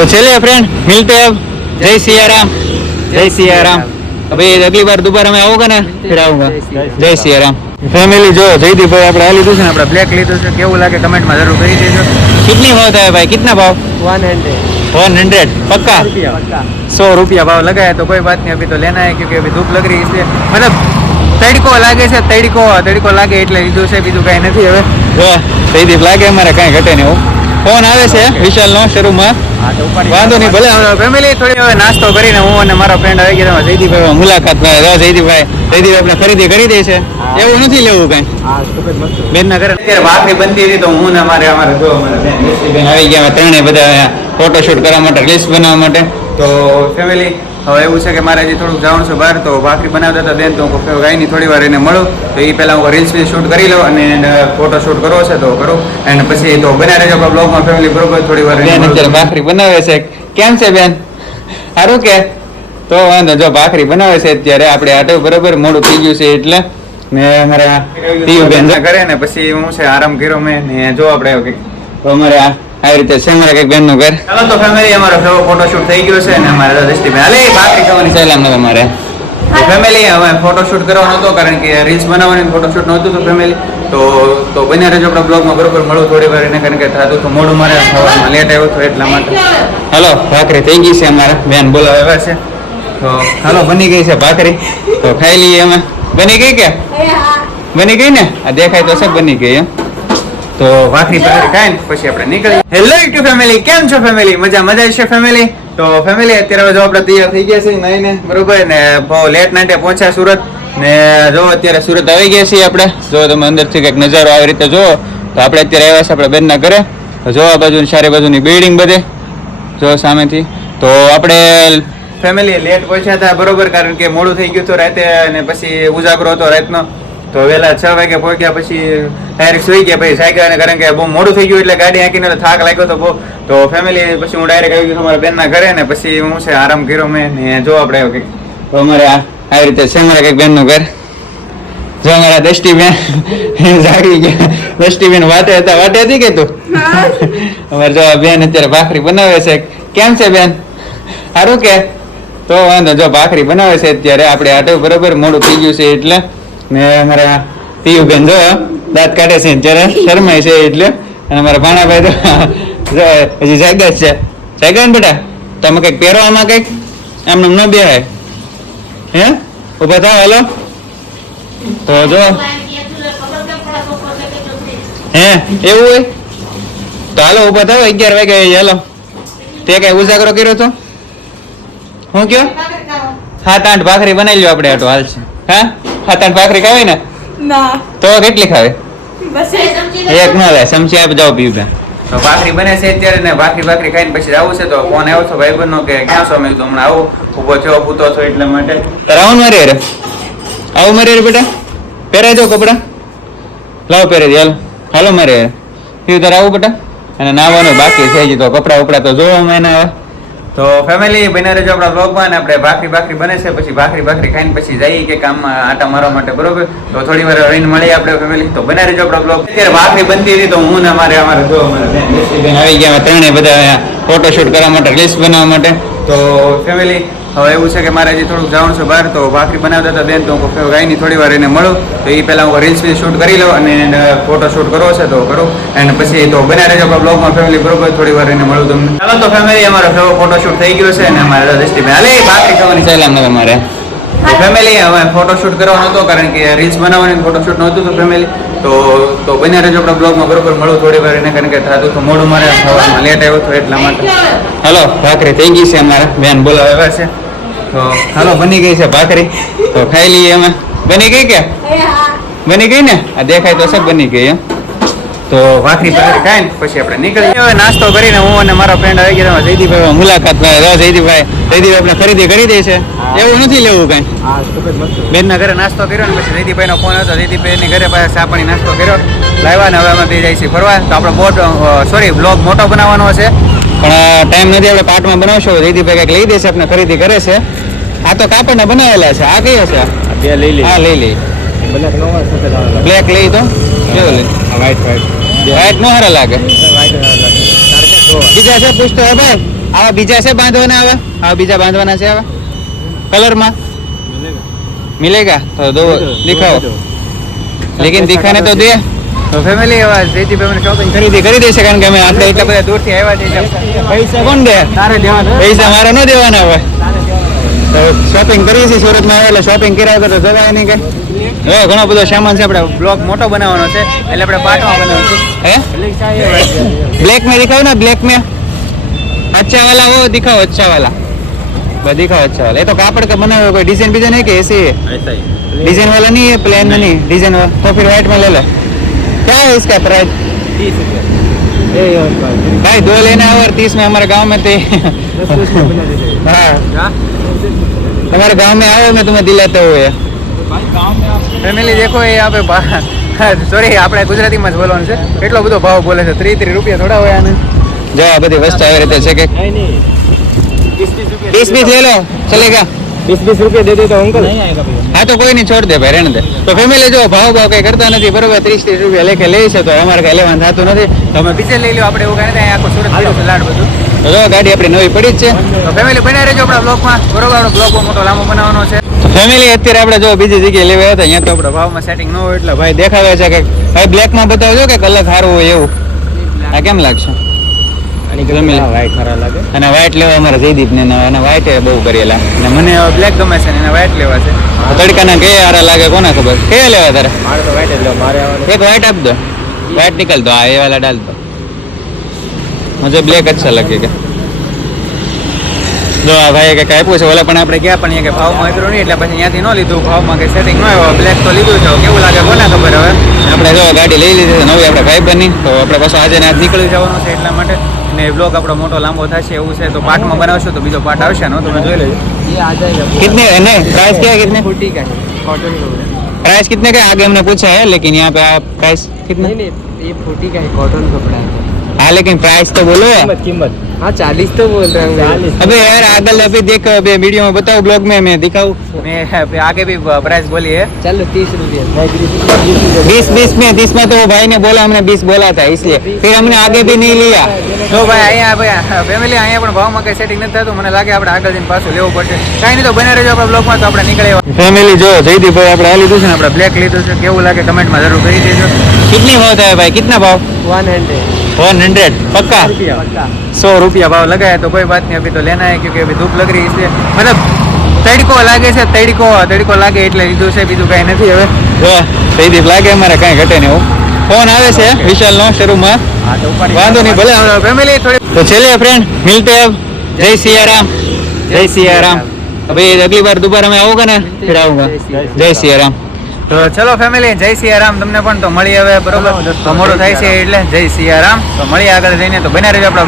तो चलिए फ्रेंड मिलते हैं अब जय सिया राम जय सिया राम अभी अगली बार दोबारा मैं आऊंगा ना फिर आऊंगा જય સિયા રામ ફેમિલી જો જયદીપભાઈ આપણે આ લીધું છે ને આપણે બ્લેક લીધું છે કેવું લાગે કમેન્ટમાં જરૂર કરી દેજો कितनी भाव था भाई कितना भाव वन हंड्रेड वन हंड्रेड पक्का पक्का सौ रुपया भाव लगाया तो कोई बात नहीं अभी तो लेना है क्योंकि अभी धूप लग रही है इसलिए मतलब તડકો લાગે છે તડકો તડકો લાગે એટલે લીધું છે બીજું કાંઈ નથી હવે જો જયદીપ લાગે અમારે કાંઈ ઘટે નહીં એવું ફોન આવે છે વિશાલનો શરૂમાં हाँ तो ऊपर વાંધો નહીં ભલે હું અને ફ્રેન્ડ આવી ગયા જયદીભાઈ મુલાકાત થાય. જયદીભાઈ જયદીભાઈ આપણે ખરીદી કરી દે એવું નથી લેવું કઈ. બેન ના કરે અત્યારે વાતની બનતી હતી તો હું ને અમારે આવી ગયા ત્રણે બધા ફોટોશૂટ કરવા માટે રીલ્સ બનાવવા માટે. તો ફેમિલી હવે એવું છે કે મારે હજી થોડુંક જવાનું છે બહાર તો ભાખરી બનાવતા હતા બેન તો હું ગાયની થોડી વાર એને મળું તો એ પહેલાં હું રીલ્સને શૂટ કરી લઉં અને ફોટો શૂટ કરવો છે તો કરું. અને પછી તો બના રહેજો બ્લોગમાં ફેમિલી બરોબર થોડી વાર બેન અત્યારે ભાખરી બનાવે છે. કેમ છે બેન? સારું કે? તો વાંધો જો ભાખરી બનાવે છે અત્યારે આપણે આટો બરોબર મોડું થઈ ગયું છે એટલે ને અમારા બેન. કરે ને પછી હું છે આરામ કર્યો મેં ને જો આપણે તો અમારે આ આવી રીતે છે અમારે કંઈક બેનનું ઘર. ચાલો તો ફેમિલી અમારો ફેવો ફોટોશૂટ થઈ ગયો છે ને અમારે દ્રષ્ટિબેન હાલે ભાખરી ખાવાની સહેલામ તમારે ફેમિલી હવે ફોટોશૂટ કરવાનો હતો કારણ કે રીલ્સ બનાવવાની ફોટોશૂટ નહોતું તો ફેમિલી તો તો બને રહેજો આપણા બ્લોગમાં બરોબર? મળું થોડી વાર એને કારણ કે થતું તો મોડું મારે સવારમાં લેટ આવ્યો હતો એટલા માટે. હલો ભાખરી થઈ ગઈ છે અમારે. બેન બોલાવે છે. તો હાલો બની ગઈ છે ભાખરી. તો ખાઈ લઈએ અમે. બની ગઈ કે? બની ગઈ ને? આ દેખાય તો સબ બની ગઈ એમ તો વાખરી ભાખરી ખાઈ પછી આપણે નીકળી હેલો યુટ્યુબ ફેમિલી કેમ છો ફેમિલી મજા મજા છે ફેમિલી તો ફેમિલી અત્યારે જો આપણે તૈયાર થઈ ગયા છે નહીં બરોબર? ને બહુ લેટ નાઇટે પહોંચ્યા સુરત. ને જો અત્યારે સુરત આવી ગયા છીએ આપણે. જો તમે અંદરથી કંઈક નજારો આવી રીતે જો તો આપણે અત્યારે આવ્યા છે આપણે બેનના ઘરે. તો જો આ બાજુ સારી બાજુની બિલ્ડિંગ બધે જો સામેથી. તો આપણે ફેમિલી લેટ પહોંચ્યા હતા બરોબર? કારણ કે મોડું થઈ ગયું હતું રાતે અને પછી ઉજાગરો હતો રાતનો. તો વહેલા છ વાગે પહોંચ્યા પછી ડાયરેક્ટ સુઈ ગયા પછી સાયકલ કારણ કે બહુ મોડું થઈ ગયું એટલે ગાડી આંકીને થાક લાગ્યો તો બહુ. તો ફેમિલી પછી હું ડાયરેક્ટ આવી ગયો અમારા બેનના ઘરે ને પછી હું છે આરામ કર્યો મેં ને જો આપણે કંઈક. તો અમારે આ રીતે છે અમારે કંઈક બેનનું ઘર. જો અમારા દ્રષ્ટિબેન જાગી ગયા. દ્રષ્ટિબેન વાટે હતા. વાટે હતી કે તું? અમારે જો બેન અત્યારે ભાખરી બનાવે છે. કેમ છે બેન? સારું કે? તો વાંધો. જો ભાખરી બનાવે છે અત્યારે. આપણે આટલું બરોબર મોડું થઈ ગયું છે એટલે ને અમારા પિયુબેન જો દાંત કાઢે છે જરા શરમાય છે એટલે અને અમારા ભાણાભાઈ તો જો હજી જાગ્યા છે. જાગ્યા ને બેટા? તમે કંઈક પહેરો આમાં કંઈક? આમને ન બેહાય. હે? ઊભા થાવ હાલો. તો જો. હે? એવું હોય? તો હાલો ઊભા થાવ અગિયાર વાગે હાલો. તે કઈ ઉજાગરો કર્યો તો? હું કયો? સાત આઠ ભાખરી બનાવી લ્યો આપણે આટો હાલ છે. હા? સાત આઠ ભાખરી ખાવી ને? ના. તો કેટલી ખાવે? બસ એક. ના લે સમજી આપ જાઓ પીવું તો ભાખરી બને છે અત્યારે ને ભાખરી ભાખરી ખાઈને પછી આવું છે તો ફોન આવ્યો છો ભાઈ બનો કે ક્યાં છો? મેં હમણાં આવું ઊભો થયો પૂતો છો એટલા માટે. તારે આવું મારી રે આવું મારી રે બેટા? પહેરાઈ દો કપડા. લાવો પહેરાઈ દે હાલો. હાલો મારે રે પીવું તારે આવું બેટા? અને નાવાનું બાકી છે જતો તો કપડા ઉપડા તો જોવામાં એના હવે તો ફેમિલી બને રહેજો આપણા બ્લોગમાં અને આપણે ભાખરી ભાખરી બને છે, પછી ભાખરી ભાખરી ખાઈને પછી જઈએ કે કામમાં આટા મારવા માટે, બરોબર? તો થોડી વાર રહીને મળીએ આપણે ફેમિલી તો બને રહેજો આપણા બ્લોગ અત્યારે ભાખરી બનતી હતી તો હું ને અમારે અમારે જો આવી ગયા અમે ત્રણેય બધા ફોટોશૂટ કરવા માટે રીલ્સ બનાવવા માટે. તો ફેમિલી હવે એવું છે કે મારે હજી થોડુંક જવાનું છે બહાર તો ભાખરી બનાવતા હતા બેન તો હું ગાયની થોડી વાર એને મળું. તો એ પહેલાં હું રીલ્સ બી શૂટ કરી લઉં અને ફોટો શૂટ કરવો છે તો કરું. અને પછી તો બના રહેજો બ્લોગમાં ફેમિલી બરોબર થોડી વાર એને મળું તમને. ચાલો તો ફેમિલી અમારો ફેવો ફોટોશૂટ થઈ ગયો છે અને અમારે દ્રષ્ટિબેન હાલે ભાખરી ખાવાની. સહેલામ તમારે. તો ફેમિલી હવે ફોટો શૂટ કરવાનો હતો કારણ કે રીલ્સ બનાવવાની ફોટોશૂટ નહોતું તો ફેમિલી તો તો બન્યા રહેજો આપણા બ્લોગમાં. બરોબર મળું થોડી વાર એને કારણ કે થતું તો મોડું મારે સવારમાં લેટ આવ્યો હતો એટલા માટે. હાલો ભાખરી થઈ ગઈ છે અમારે. બેન બોલાવે છે. તો હાલો બની ગઈ છે ભાખરી. તો ખાઈ લઈએ અમે. બની ગઈ કે? બની ગઈ ને? આ દેખાય તો સબ બની ગઈ એમ તો વાખરી પાખરી ખાઈ ને પછી આપણે નીકળી હવે નાસ્તો કરીને હું અને મારા ફ્રેન્ડ આવી ગયા જયદીભાઈ મુલાકાત જયદીભાઈ જયદીભાઈ આપણે ખરીદી કરી દે છે. એવું નથી લેવું કઈ. બેનના ઘરે નાસ્તો કર્યો ને પછી જયદીભાઈનો ફોન હતો. જયદીભાઈની ઘરે પાસે સાપણી નાસ્તો કર્યો. લાવવા ને હવે અમે બે જાય છીએ ફરવા. તો આપણો બોટ સોરી બ્લોગ મોટો બનાવવાનો છે. પણ ટાઈમ નથી આપણે પાર્ટમાં બનાવશું. જયદીભાઈ કંઈક લઈ દેશે આપણે ખરીદી કરે છે. આ તો કાપડના બનાવેલા છે. આ કયા છે? બે લઈ લઈ હા લઈ લઈ બ્લેક નો હોય સફેદ વાળા બ્લેક લઈ તો? કેવું લઈ? વ્હાઈટ વ્હાઈટ વ્હાઈટ નો હારા લાગે. વ્હાઈટ બીજા છે પૂછતો હે ભાઈ આવા બીજા છે બાંધવાના આવા આવા બીજા બાંધવાના છે આવા કલરમાં મિલેગા. તો દો દિખાઓ લેકિન દિખાને તો દે. તો ફેમિલી એવા જેથી ફેમિલી શોપિંગ ખરીદી કરી દેશે કારણ કે અમે આટલા એટલા બધા દૂરથી આવ્યા છે પૈસા કોણ દે? તારે દેવાના. પૈસા મારે ન દેવાના હવે. શોપિંગ કરીએ છીએ સુરતમાં આવે એટલે શોપિંગ કર્યા તો જવાય નહીં કઈ હવે ઘણો બધો સામાન છે આપણે બ્લોગ મોટો બનાવવાનો છે એટલે આપણે પાટમાં બનાવવાનું છે હે ब्लैक में दिखाओ ना ब्लैक में अच्छा वाला वो दिखाओ अच्छा वाला बस दिखाओ अच्छा वाला ये तो कापड़ का बना हुआ है, कोई डिजाइन डिजाइन है कि ऐसे ही है ऐसा ही डिजाइन वाला नहीं है प्लेन में नहीं डिजाइन वाला तो फिर व्हाइट में ले लो क्या है इसका प्राइस तीस रुपया ए ये उसका भाई दो लेना है और तीस में हमारे गांव में थे दस बीस में बना देते हैं हाँ क्या हमारे गांव में आओ मैं तुम्हें दिलाते हुए भाई गांव में आप ફેમિલી દેખો એ આપણે સોરી આપણે ગુજરાતીમાં જ બોલવાનું છે એટલો બધો ભાવ બોલે છે ત્રીસ ત્રીસ રૂપિયા થોડા હોય આને જો આ બધી વસ્તુ આવી રીતે છે કે नहीं नहीं बीस बीस रुपया बीस बीस ले लो चलेगा बीस बीस रुपया दे दे तो अंकल नहीं आएगा भैया હા તો કોઈ નહીં છોડ દે ભાઈ રહેણ દે તો ફેમિલી જો ભાવ ભાવ કઈ કરતા નથી બરોબર ત્રીસ ત્રીસ રૂપિયા લેખે લે છે તો અમારે કઈ લેવાનું થતું નથી તો અમે બીજે લઈ લો આપણે એવું કઈ નથી આખો સુરત ફર્યું છે લાડ બધું તો જો ગાડી આપણી નવી પડી જ છે તો ફેમિલી બનાવી રહેજો આપણા બ્લોગમાં બરોબર આપણો બ્લોગ બહુ મોટો લાંબો બનાવવાનો છે ફેમિલી અત્યારે આપણે જો બીજી જગ્યાએ લેવા હતા અહીંયા તો આપણે ભાવમાં સેટિંગ ન હોય એટલે ભાઈ દેખાવે છે કે ભાઈ બ્લેકમાં બતાવજો કે કલર સારું હોય એવું? આ કેમ લાગશે? અને વ્હાઈટ ખરા લાગે. અને વ્હાઈટ લેવા અમારે જયદીપ ને અને વ્હાઈટ બહુ કરેલા. અને મને બ્લેક ગમે છે અને વ્હાઈટ લેવા છે. તડકાના કે આરા લાગે કોને ખબર? કે લેવા તારે? મારે તો વ્હાઈટ જ લો મારે આવે એક વ્હાઈટ આપ દો. વ્હાઈટ નીકળ દો આ એ વાલા ડાલ દો. મુજે બ્લેક અચ્છા કે. જો આ ભાઈ કે આપ્યું છે ઓલા પણ આપણે ગયા પણ અહીંયા કે ભાવમાં એટલું નહીં એટલે પછી અહીંયાથી ન લીધું ભાવમાં કે સેટિંગ ન આવ્યો બ્લેક તો લીધું છે હવે કેવું લાગે કોને ખબર હવે આપણે જો ગાડી લઈ લીધી છે નવી આપણે ભાઈ બની તો આપણે પાછું આજે ને આજ નીકળી જવાનું છે એટલા માટે ને બ્લોગ આપણો મોટો લાંબો થશે એવું છે તો પાર્ટમાં બનાવશો તો બીજો પાર્ટ આવશે ને તમે જોઈ લેજો ये आ जाएगा कितने नहीं प्राइस क्या है कितने फोर्टी का है कॉटन का है प्राइस कितने का है? आगे हमने पूछा है लेकिन यहाँ पे आप प्राइस कितना नहीं नहीं ये फोर्टी का है कॉटन कपड़ा है हाँ लेकिन प्राइस तो बोलो यार कीमत कीमत हाँ चालीस तो बोल रहे हैं चालीस अबे यार आगल अभी देख अभी वीडियो में बताओ ब्लॉग में मैं दिखाऊं मैं आगे भी प्राइस बोली है चलो तीस रुपया बीस बीस में तीस में तो वो भाई ने बोला हमने बीस बोला था इसलिए फिर हमने आगे भी नहीं लिया જો ભાઈ અહીંયા ભાઈ ફેમિલી અહીંયા પણ ભાવમાં કઈ સેટિંગ નથી થતું મને લાગે આપણે આગળ જઈને પાછું લેવું પડશે કાંઈ નહીં તો બને રહેજો આપણા બ્લોગમાં તો આપણે નીકળે ફેમિલી જો જયદીપભાઈ આપણે આ લીધું છે ને આપણે બ્લેક લીધું છે કેવું લાગે કમેન્ટમાં જરૂર કરી દેજો કિતની ભાવ થાય ભાઈ કિતના ભાવ वन हंड्रेड वन હંડ્રેડ પક્કા સો રૂપિયા ભાવ लगाया તો કોઈ વાત નહીં अभी तो लेना है क्योंकि अभी धूप लग रही है इसलिए। તડકો લાગે છે તડકો તડકો લાગે એટલે લીધું છે બીજું કઈ નથી હવે. જો તૈદીપ લાગે અમારે કાંઈ ઘટે નહીં ફોન આવે છે વિશાલ નો શરૂમાં વાંધો નહીં ભલે. ફેમિલી થોડી તો છેલ્લે ફ્રેન્ડ મિલતે અબ જય સિયારામ. જય સિયારામ. અભી અગલી બાર દુબારા મેં આવું ને? ફિર આવુંગા જય સિયારામ. તો ચલો ફેમિલી જય સિયારામ. તમને પણ તો મળી હવે બરોબર? મોડું થાય છે એટલે જય સિયારામ. તો મળી આગળ જઈને તો બના રહીએ આપણા